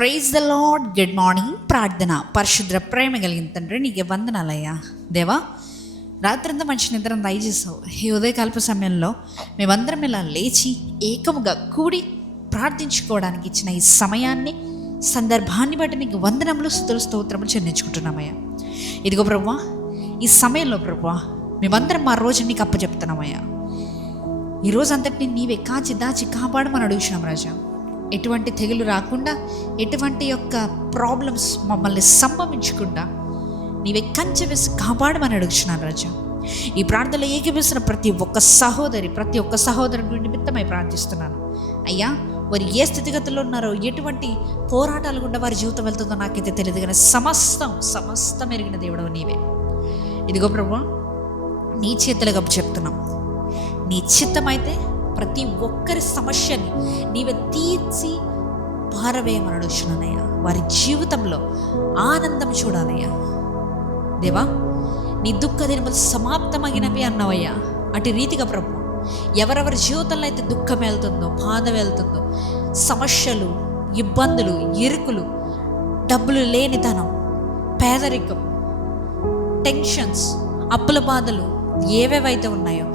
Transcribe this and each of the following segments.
Praise the lord. Good morning. ప్రార్థన. పరిశుద్ర ప్రేమ కలిగిన తండ్రి, నీకే వందనాలయ్యా. దేవా, రాత్రంతా మంచి నిద్ర దయచేసావు. ఈ ఉదయకాల్ప సమయంలో మేమందరం ఇలా లేచి ఏకముగా కూడి ప్రార్థించుకోవడానికి ఇచ్చిన ఈ సమయాన్ని, సందర్భాన్ని బట్టి నీకు వందనములు, స్తుతులు, స్తోత్రములు చెల్లించుకుంటున్నామయ్యా. ఇదిగో ప్రభువా, ఈ సమయంలో ప్రభువా మేమందరం మా రోజు నీకు అప్పచెప్తున్నామయ్యా. ఈ రోజు అంతటిని నీవే కాచి దాచి కాపాడమని అడుగుతున్నాం రాజా. ఎటువంటి తెగులు రాకుండా, ఎటువంటి యొక్క ప్రాబ్లమ్స్ మమ్మల్ని సంభవించకుండా నీవే కంచె వేసి కాపాడమని అడుగుతున్నాను రాజా. ఈ ప్రార్థనలో ఏకీభవిస్తున్న ప్రతి ఒక్క సహోదరుడి నిమిత్తమై ప్రార్థిస్తున్నాను అయ్యా. వారు ఏ స్థితిగతుల్లో ఉన్నారో, ఎటువంటి పోరాటాలు గుండా వారి జీవితం వెళ్తుందో నాకైతే తెలియదు, కానీ సమస్తం ఎరిగిన దేవుడవు నీవే. ఇదిగో ప్రభువా, నీ చేతులుగా చెప్తున్నాం. నీ చిత్తమైతే ప్రతి ఒక్కరి సమస్యని నీవే తీర్చి పారవేయమని అడుగుతున్నానయ్యా. వారి జీవితంలో ఆనందం చూడాలయ్యా. దేవా, నీ దుఃఖ దినములు సమాప్తమగినవి అన్నావయ్యా. అటు రీతిగా ప్రభు, ఎవరెవరి జీవితంలో అయితే దుఃఖం వెళ్తుందో, బాధ వెళ్తుందో, సమస్యలు, ఇబ్బందులు, ఇరుకులు, డబ్బులు లేనితనం, పేదరికం, టెన్షన్స్, అప్పుల బాధలు ఏవేవైతే ఉన్నాయో,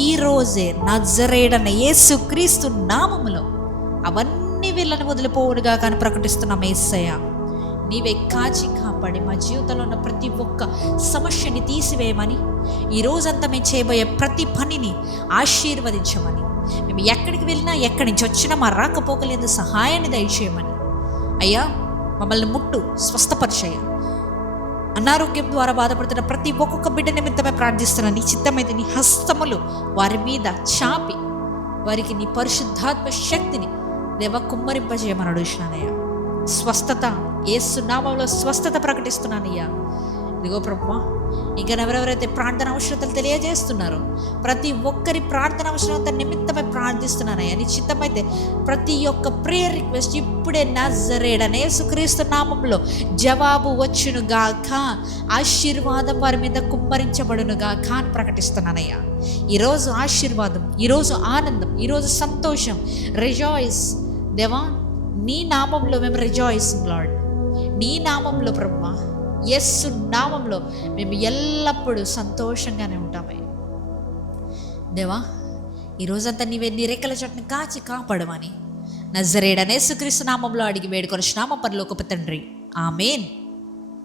ఈ రోజే నజరేయుడైన యేసుక్రీస్తు నామములో అవన్నీ వీళ్ళని వదిలిపోవుడుగా కానీ ప్రకటిస్తున్నాం. యేసయ్య, నీవే కాచి కాపాడి మా జీవితంలో ఉన్న ప్రతి ఒక్క సమస్యని తీసివేయమని, ఈ రోజంతా మేము చేయబోయే ప్రతి పనిని ఆశీర్వదించమని, మేము ఎక్కడికి వెళ్ళినా, ఎక్కడి నుంచి వచ్చినా మా రాకపోకలేదు సహాయాన్ని దయచేయమని అయ్యా. మమ్మల్ని ముట్టు, స్వస్థపరిచయ్యా. అనారోగ్యం ద్వారా బాధపడుతున్న ప్రతి ఒక్కొక్క బిడ్డ నిమిత్తమే ప్రార్థిస్తున్నాను. నీ చిత్తమైతే నీ హస్తములు వారి మీద చాపి వారికి నీ పరిశుద్ధాత్మ శక్తిని దేవ కుమ్మరింపజేయమని అడుగుతున్నానయ్యా. స్వస్థత, యేసు నామములో స్వస్థత ప్రకటిస్తున్నానయ్యా. ఇదిగో ప్రభువా, ఇంకా ఎవరెవరైతే ప్రార్థన అవసరతలు తెలియజేస్తున్నారో ప్రతి ఒక్కరి ప్రార్థన అవసరత నిమిత్తమై ప్రార్థిస్తున్నానయ్యా. నీ చిత్తమైతే ప్రతి ఒక్క ప్రేయర్ రిక్వెస్ట్ ఇప్పుడే నజరేయుడైన యేసుక్రీస్తు నామములో జవాబు వచ్చునుగాక, ఆశీర్వాదం వారి మీద కుమ్మరించబడునుగాక అని ప్రకటిస్తున్నానయ్యా. ఈరోజు ఆశీర్వాదం, ఈరోజు ఆనందం, ఈరోజు సంతోషం. రిజాయిస్ దేవా, నీ నామంలో మేము రిజాయిసింగ్ లార్డ్. నీ నామంలో ప్రభువా, యేసు నామంలో మేము ఎల్లప్పుడూ సంతోషంగానే ఉంటామే. దేవా, ఈరోజంతా నీవే నీ రెక్కల చోటుని కాచి కాపాడమని నజరేయుడైన యేసుక్రీస్తు నామంలో అడిగి వేడుకొనుచున్నాము పరలోకపు తండ్రి. ఆమేన్.